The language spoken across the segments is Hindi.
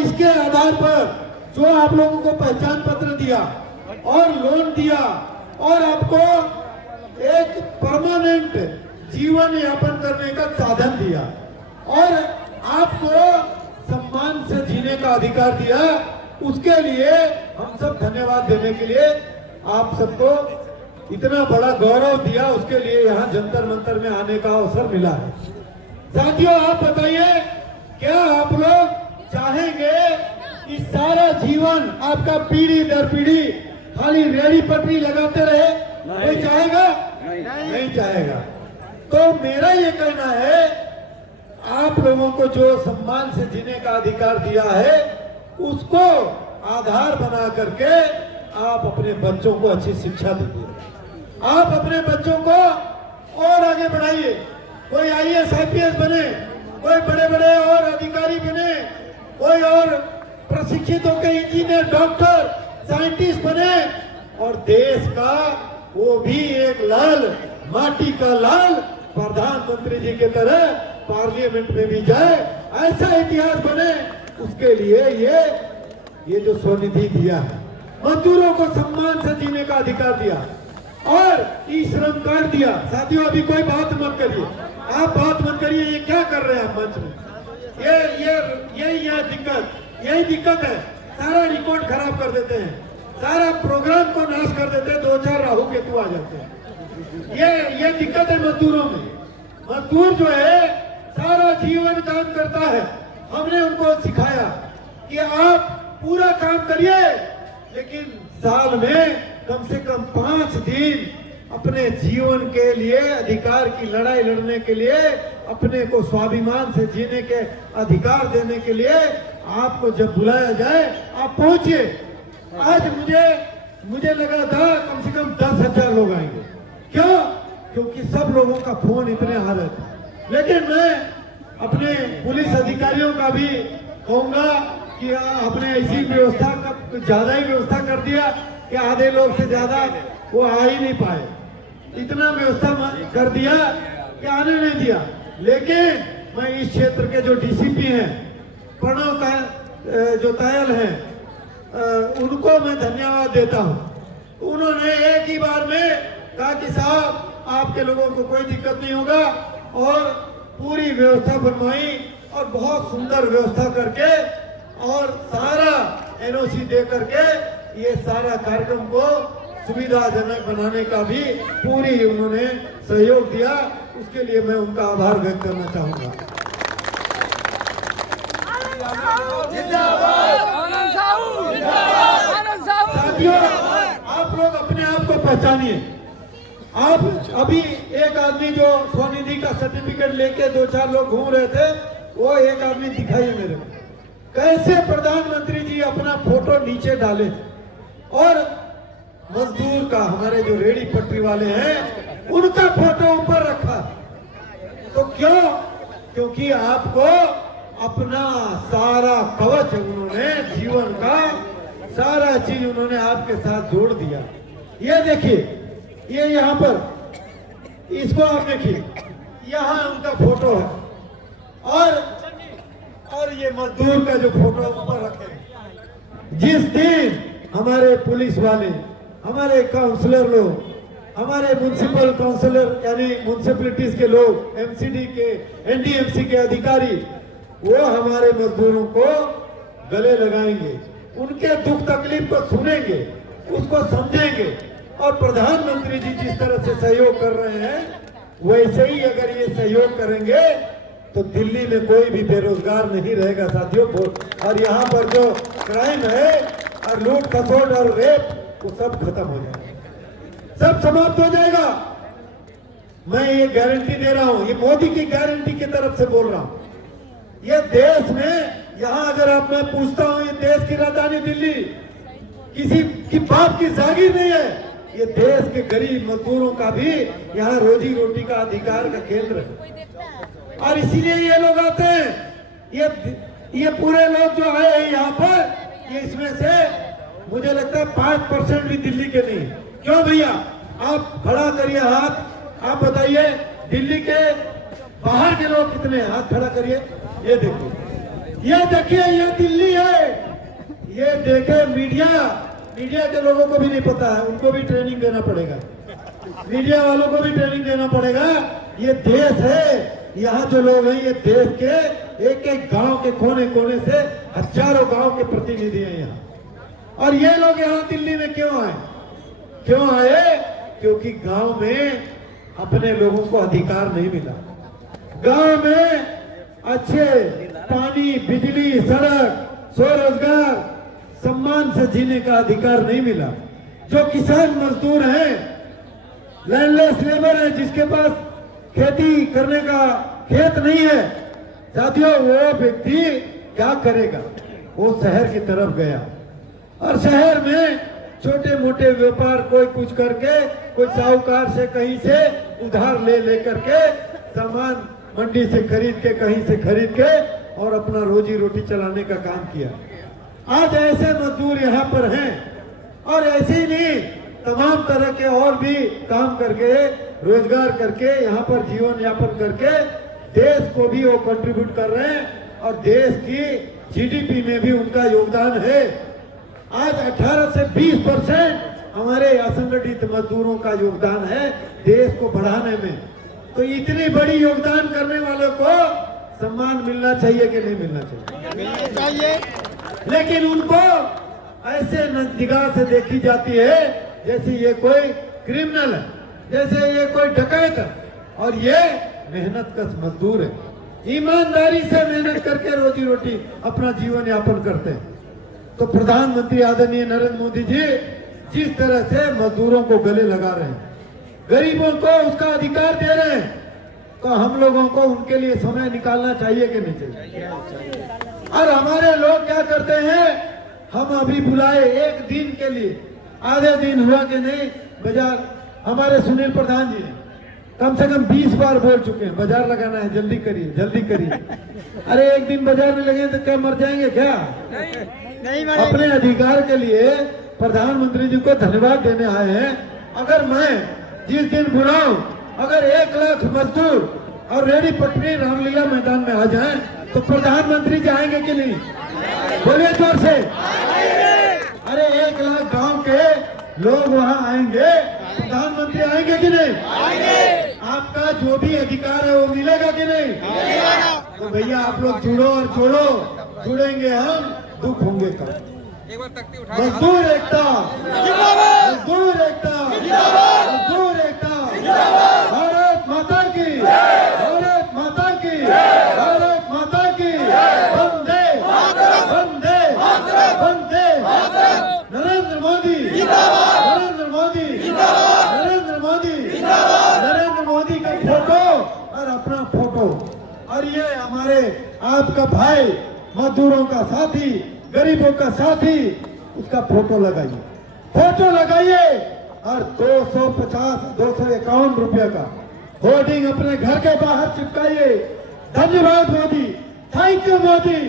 इसके आधार पर जो आप लोगों को पहचान पत्र दिया और लोन दिया और आपको एक परमानेंट जीवन यापन करने का साधन दिया और आपको सम्मान से जीने का अधिकार दिया, उसके लिए हम सब धन्यवाद देने के लिए आप सबको इतना बड़ा गौरव दिया, उसके लिए यहाँ जंतर मंतर में आने का अवसर मिला है। साथियों, आप बताइए, क्या आप लोग चाहेंगे कि सारा जीवन आपका पीढ़ी दर पीढ़ी खाली रेहड़ी पटरी लगाते रहे? कोई चाहेगा? नहीं चाहेगा। तो मेरा ये कहना है, आप लोगों को जो सम्मान से जीने का अधिकार दिया है, उसको आधार बना करके आप अपने बच्चों को अच्छी शिक्षा दीजिए। आप अपने बच्चों को और आगे बढ़ाइए। कोई IAS IPS बने, कोई बड़े बड़े और अधिकारी बने, कोई और प्रशिक्षित होकर इंजीनियर, डॉक्टर, साइंटिस्ट बने और देश का वो भी एक लाल, माटी का लाल प्रधानमंत्री जी के तरह पार्लियामेंट में भी जाए, ऐसा इतिहास बने। उसके लिए ये जो स्वनिधि दिया है, मजदूरों को सम्मान से जीने का अधिकार दिया और ई श्रम कार्ड दिया। साथियों, अभी कोई बात मत करिए, आप बात मत करिए, ये क्या कर रहे हैं मंच में? यही दिक्कत है। सारा रिकॉर्ड खराब कर देते हैं, सारा प्रोग्राम को नाश कर देते हैं, 2-4 राहु केतु आ जाते हैं। ये दिक्कत है मजदूरों में। मजदूर जो है सारा जीवन काम करता है। हमने उनको सिखाया कि आप पूरा काम करिए, लेकिन साल में कम से कम 5 दिन अपने जीवन के लिए, अधिकार की लड़ाई लड़ने के लिए, अपने को स्वाभिमान से जीने के अधिकार देने के लिए आपको जब बुलाया जाए आप पहुंचिए। आज मुझे लगा था कम से कम 10,000 लोग आएंगे। क्यों? क्योंकि सब लोगों का फोन इतने आ रहे थे। लेकिन मैं अपने पुलिस अधिकारियों का भी कहूंगा कि आपने ऐसी व्यवस्था का ज्यादा ही व्यवस्था कर दिया कि आधे लोग से ज्यादा वो आ ही नहीं पाए। इतना व्यवस्था कर दिया कि आने नहीं दिया। लेकिन मैं इस क्षेत्र के जो DCP हैं, प्रणव जो तायल हैं, उनको मैं धन्यवाद देता हूं। उन्होंने एक ही बार में कहा कि साहब, आपके लोगों को कोई दिक्कत नहीं होगा, और पूरी व्यवस्था बनवाई और बहुत सुंदर व्यवस्था करके और सारा NOC दे करके ये सारा कार्यक्रम को सुविधाजनक बनाने का भी पूरी उन्होंने सहयोग दिया। उसके लिए मैं उनका आभार व्यक्त करना चाहूंगा। साथियों, आप लोग अपने आप को पहचानिए। आप अभी एक आदमी जो स्वनिधि का सर्टिफिकेट लेके 2-4 लोग घूम रहे थे, वो एक आदमी दिखाइए मेरे को, कैसे प्रधानमंत्री जी अपना फोटो नीचे डाले और मजदूर का, हमारे जो रेहड़ी पटरी वाले हैं, उनका फोटो ऊपर रखा। तो क्यों? क्योंकि आपको अपना सारा कवच उन्होंने, जीवन का सारा चीज उन्होंने आपके साथ जोड़ दिया। ये देखिए, ये यहाँ पर इसको आप देखिए, यहाँ उनका फोटो है और ये मजदूर का जो फोटो ऊपर रखे। जिस दिन हमारे पुलिस वाले, हमारे काउंसलर लोग, हमारे म्युनिसिपल काउंसलर यानी म्युनिसिपैलिटीज के लोग, MCD के, NDMC के अधिकारी, वो हमारे मजदूरों को गले लगाएंगे, उनके दुख तकलीफ को सुनेंगे, उसको समझेंगे। और प्रधानमंत्री जी जिस तरह से सहयोग कर रहे हैं, वैसे ही अगर ये सहयोग करेंगे तो दिल्ली में कोई भी बेरोजगार नहीं रहेगा साथियों। और यहाँ पर जो क्राइम है और लूट खसोट और रेप, वो सब खत्म हो जाएगा, सब समाप्त हो जाएगा। मैं ये गारंटी दे रहा हूँ, ये मोदी की गारंटी की तरफ से बोल रहा हूँ। ये देश में, यहाँ अगर आप, मैं पूछता हूँ, ये देश की राजधानी दिल्ली किसी की बाप की जागीर नहीं है। ये देश के गरीब मजदूरों का भी यहाँ रोजी रोटी का अधिकार का केंद्र है, और इसीलिए ये लोग आते हैं। ये पूरे लोग जो आए हैं यहाँ पर, ये इसमें से मुझे लगता है 5% भी दिल्ली के नहीं। क्यों भैया? आप खड़ा करिए हाथ, आप बताइए दिल्ली के बाहर के लोग कितने हैं? हाथ खड़ा करिए। ये देखिए, ये दिल्ली है। देखे मीडिया के लोगों को भी नहीं पता है, उनको भी ट्रेनिंग देना पड़ेगा, मीडिया वालों को भी ट्रेनिंग देना पड़ेगा। ये देश है, यहाँ जो लोग हैं ये देश के एक एक गांव के कोने कोने से हजारों गांव के प्रतिनिधि हैं यहाँ। और ये लोग यहाँ दिल्ली में क्यों आए? क्योंकि गांव में अपने लोगों को अधिकार नहीं मिला। गांव में अच्छे पानी, बिजली, सड़क, स्वरोजगार, सम्मान से जीने का अधिकार नहीं मिला। जो किसान मजदूर हैं, लैंडलेस लेबर है, जिसके पास खेती करने का खेत नहीं है, साथियों वो व्यक्ति क्या करेगा? वो शहर की तरफ गया और शहर में छोटे मोटे व्यापार कोई कुछ करके, कोई साहूकार से कहीं से उधार ले करके सामान मंडी से खरीद के, कहीं से खरीद के और अपना रोजी रोटी चलाने का काम किया। आज ऐसे मजदूर यहाँ पर हैं और ऐसे ही नहीं, तमाम तरह के और भी काम करके, रोजगार करके, यहाँ पर जीवन यापन करके देश को भी वो कंट्रीब्यूट कर रहे हैं और देश की जीडीपी में भी उनका योगदान है। आज 18 से 20% हमारे असंगठित मजदूरों का योगदान है देश को बढ़ाने में। तो इतनी बड़ी योगदान करने वालों को सम्मान मिलना चाहिए कि नहीं मिलना चाहिए? लेकिन उनको ऐसे निगाह से देखी जाती है जैसे ये कोई क्रिमिनल है, जैसे ये कोई डकैत है। और ये मेहनत कश मजदूर है, ईमानदारी से मेहनत करके रोजी रोटी अपना जीवन यापन करते हैं। तो प्रधानमंत्री आदरणीय नरेंद्र मोदी जी जिस तरह से मजदूरों को गले लगा रहे हैं, गरीबों को उसका अधिकार दे रहे हैं, तो हम लोगों को उनके लिए समय निकालना चाहिए कि नहीं चाहिए? और हमारे लोग क्या करते हैं, हम अभी बुलाए एक दिन के लिए, आधे दिन हुआ कि नहीं, बाजार हमारे सुनील प्रधान जी ने कम से कम 20 बार बोल चुके हैं बाजार लगाना है, जल्दी करिए जल्दी करिए। अरे एक दिन बाजार में लगे तो क्या मर जाएंगे क्या? नहीं अपने अधिकार के लिए प्रधानमंत्री जी को धन्यवाद देने आए हैं। अगर मैं जिस दिन बुलाऊं, अगर 1 लाख मजदूर और रेडी पटरी रामलीला मैदान में आ जाएं, तो प्रधानमंत्री जी आएंगे कि नहीं? बोलिए जोर से। अरे 1 लाख गांव के लोग वहां आएंगे, प्रधानमंत्री आएंगे कि नहीं? आपका जो भी अधिकार है वो मिलेगा कि नहीं? तो भैया आप लोग जुड़ो और जोड़ो, जुड़ेंगे हम, दुख होंगे कब? मजदूर एकता, मजदूर एकता, मजदूर एकता। भारत माता की, भारत माता की, भारत माता की। वंदे वंदे वंदे। नरेंद्र मोदी, नरेंद्र मोदी, नरेंद्र मोदी, नरेंद्र मोदी का फोटो और अपना फोटो, और ये हमारे आपका भाई, मजदूरों का साथी, गरीबों का साथी, उसका फोटो लगाइए, फोटो लगाइए और 251 रुपए का होर्डिंग अपने घर के बाहर चिपकाइए। धन्यवाद मोदी, थैंक यू मोदी,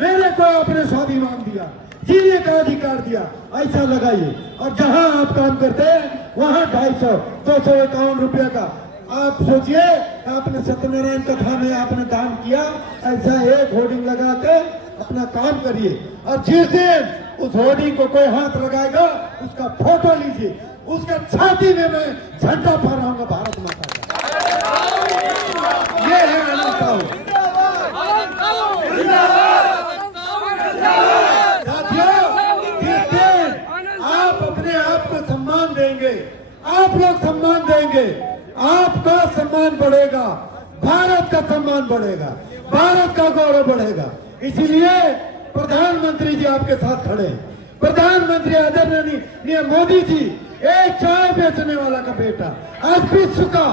मेरे को आपने स्वाभिमान दिया, जीने का अधिकार दिया, ऐसा लगाइए। और जहां आप काम करते हैं वहां 251 रुपया का आप सोचिए, आपने सत्यनारायण कथा में आपने दान किया, ऐसा एक होर्डिंग लगा के अपना काम करिए। और जिस दिन उस होर्डिंग को कोई हाथ लगाएगा उसका फोटो लीजिए, उसका छाती में मैं झंडा फहराऊंगा भारत माता का। ये है आनंद साहू। जिस दिन आप अपने आप को सम्मान देंगे, आप लोग सम्मान देंगे, आपका सम्मान बढ़ेगा, भारत का सम्मान बढ़ेगा, भारत का गौरव बढ़ेगा। इसीलिए प्रधानमंत्री जी आपके साथ खड़े हैं। प्रधानमंत्री आदरणीय मोदी जी एक चाय बेचने वाला का बेटा, आज विश्व का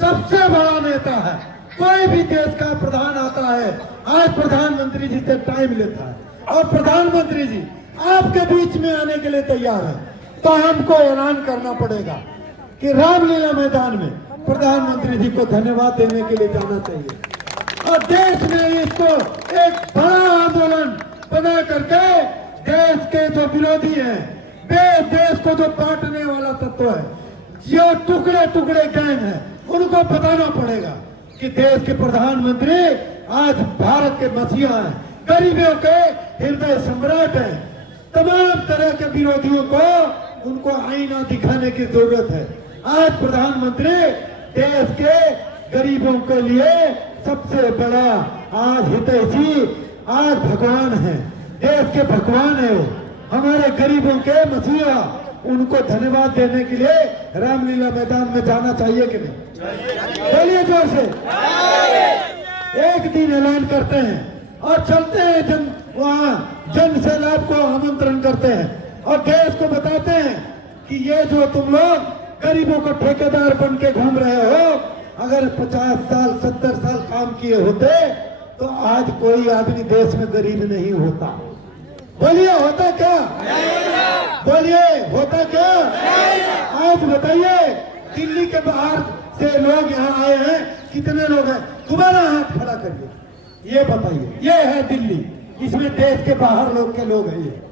सबसे बड़ा नेता है। कोई भी देश का प्रधान आता है, आज प्रधानमंत्री जी से टाइम लेता है और प्रधानमंत्री जी आपके बीच में आने के लिए तैयार है। तो हमको ऐलान करना पड़ेगा कि रामलीला मैदान में प्रधानमंत्री जी को धन्यवाद देने के लिए जाना चाहिए और देश में इसको एक बड़ा आंदोलन बना करके देश के जो विरोधी हैं, देश को जो बांटने वाला तत्व है, जो टुकड़े टुकड़े गैंग है, उनको बताना पड़ेगा कि देश के प्रधानमंत्री आज भारत के मसीहा हैं, गरीबों के हृदय सम्राट हैं। तमाम तरह के विरोधियों को उनको आईना दिखाने की जरूरत है। आज प्रधानमंत्री देश के गरीबों के लिए सबसे बड़ा आज हितैषी, आज भगवान है, देश के भगवान है वो, हमारे गरीबों के मसीहा। उनको धन्यवाद देने के लिए रामलीला मैदान में जाना चाहिए कि नहीं? बोलिए जोर से। एक दिन ऐलान करते हैं और चलते हैं वहाँ जन सैलाब को आमंत्रण करते हैं और देश को बताते हैं कि ये जो तुम लोग गरीबों को ठेकेदार बन के घूम रहे हो, अगर 50 साल 70 साल काम किए होते तो आज कोई आदमी देश में गरीब नहीं होता। बोलिए होता क्या? बोलिए होता क्या? आज बताइए, दिल्ली के बाहर से लोग यहाँ आए हैं, कितने लोग हैं? दोबारा हाथ खड़ा करिए, ये बताइए। ये है दिल्ली, इसमें देश के बाहर लोग के लोग हैं।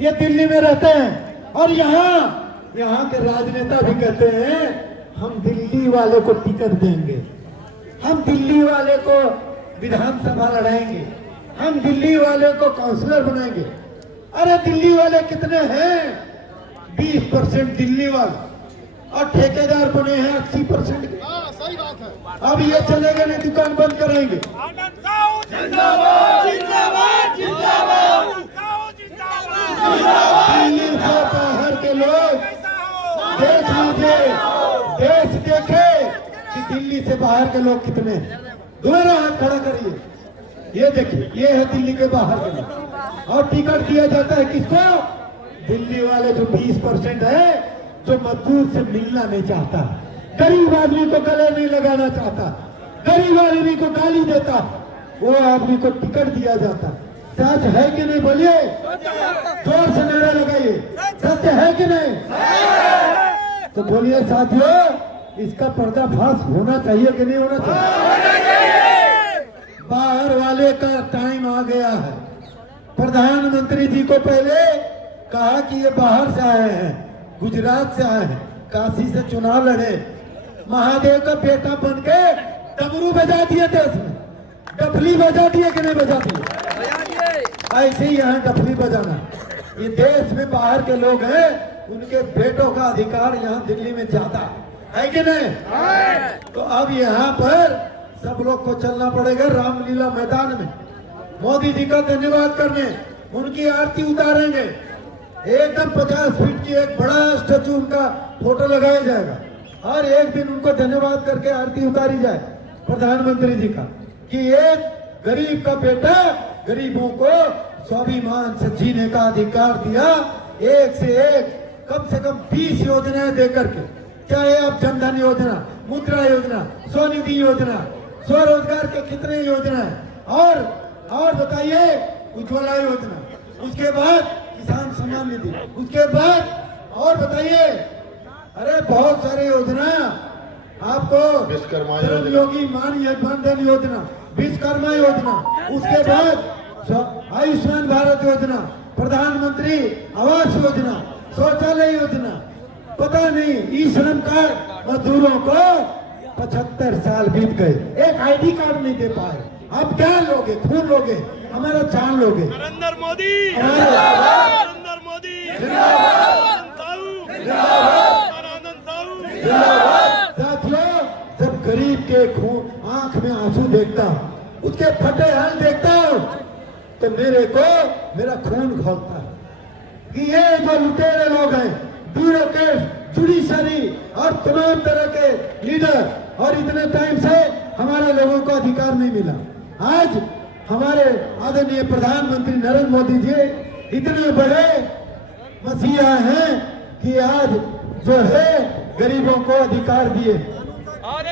ये दिल्ली में रहते हैं और यहाँ के राजनेता भी कहते हैं हम दिल्ली वाले को टिकट देंगे, हम दिल्ली वाले को विधानसभा लड़ाएंगे, हम दिल्ली वाले को काउंसलर बनाएंगे। अरे दिल्ली वाले कितने हैं? 20% दिल्ली वाले और ठेकेदार बने हैं 80% के। सही बात है। अब ये चलेगा नहीं, दुकान बंद करेंगे। दिल्ली से बाहर के लोग देख लीजिए, देश देखे कि दिल्ली से बाहर के लोग कितने हैं। दोबारा हाथ खड़ा करिए, ये देखिए, ये है दिल्ली के बाहर के लोग। और टिकट दिया जाता है किसको? दिल्ली वाले जो 20% है, जो मजदूर से मिलना नहीं चाहता, गरीब आदमी को गले नहीं लगाना चाहता, गरीब आदमी को गाली देता, वो आदमी को टिकट दिया जाता। सच है कि नहीं? बोलिए, जोर से नारा लगाइए, सत्य है कि नहीं? तो बोलिए साथियों, इसका पर्दाफाश होना चाहिए कि नहीं होना चाहिए? बाहर वाले का टाइम आ गया है। प्रधानमंत्री जी को पहले कहा कि ये बाहर से आए हैं, गुजरात से आए हैं, काशी से चुनाव लड़े, महादेव का बेटा बन के डमरू बजा दिए देश में, डफली बजा दिए कि नहीं बजा दिए? ऐसे ही यहाँ डफली बजाना। ये देश में बाहर के लोग हैं, उनके बेटों का अधिकार यहाँ दिल्ली में ज्यादा है कि नहीं? तो अब यहाँ पर सब लोग को चलना पड़ेगा रामलीला मैदान में, मोदी जी का धन्यवाद करने, उनकी आरती उतारेंगे। एकदम 50 फीट की एक बड़ा स्टैचू उनका फोटो लगाया जाएगा और एक दिन उनको धन्यवाद करके आरती उतारी जाए प्रधानमंत्री जी का कि एक गरीब का बेटा गरीबों को स्वाभिमान से जीने का अधिकार दिया। एक से एक कम से कम 20 योजनाएं देकर के, चाहे आप जनधन योजना, मुद्रा योजना, स्वनिधि योजना, स्वरोजगार के कितने योजनाएं और बताइए उज्ज्वला योजना, उसके बाद किसान सम्मान निधि, उसके बाद और बताइए, अरे बहुत सारे योजना आपको, श्रम योगी मानधन योजना, विश्वकर्मा योजना, उसके बाद आयुष्मान भारत योजना, प्रधानमंत्री आवास योजना, शौचालय योजना, पता नहीं ई श्रम कार्ड मजदूरों को 75 साल बीत गए, एक आईडी कार्ड नहीं दे पाए। अब क्या लोगे? खून लोगे, हमारा जान लोगे। नरेंद्र मोदी नरेंद्र मोदी साथियों, जब गरीब के खून आंख में आंसू देखता हूँ, उसके फटे हाल देखता हूँ, तो मेरा खून खौलता है कि ये जो लुटेरे लोग हैं, ब्यूरोक्रेट, जुडिशरी और तमाम तरह के लीडर, और इतने टाइम से हमारे लोगों को अधिकार नहीं मिला। आज हमारे आदरणीय प्रधानमंत्री नरेंद्र मोदी जी इतने बड़े मसीहा हैं कि आज जो है गरीबों को अधिकार दिए। और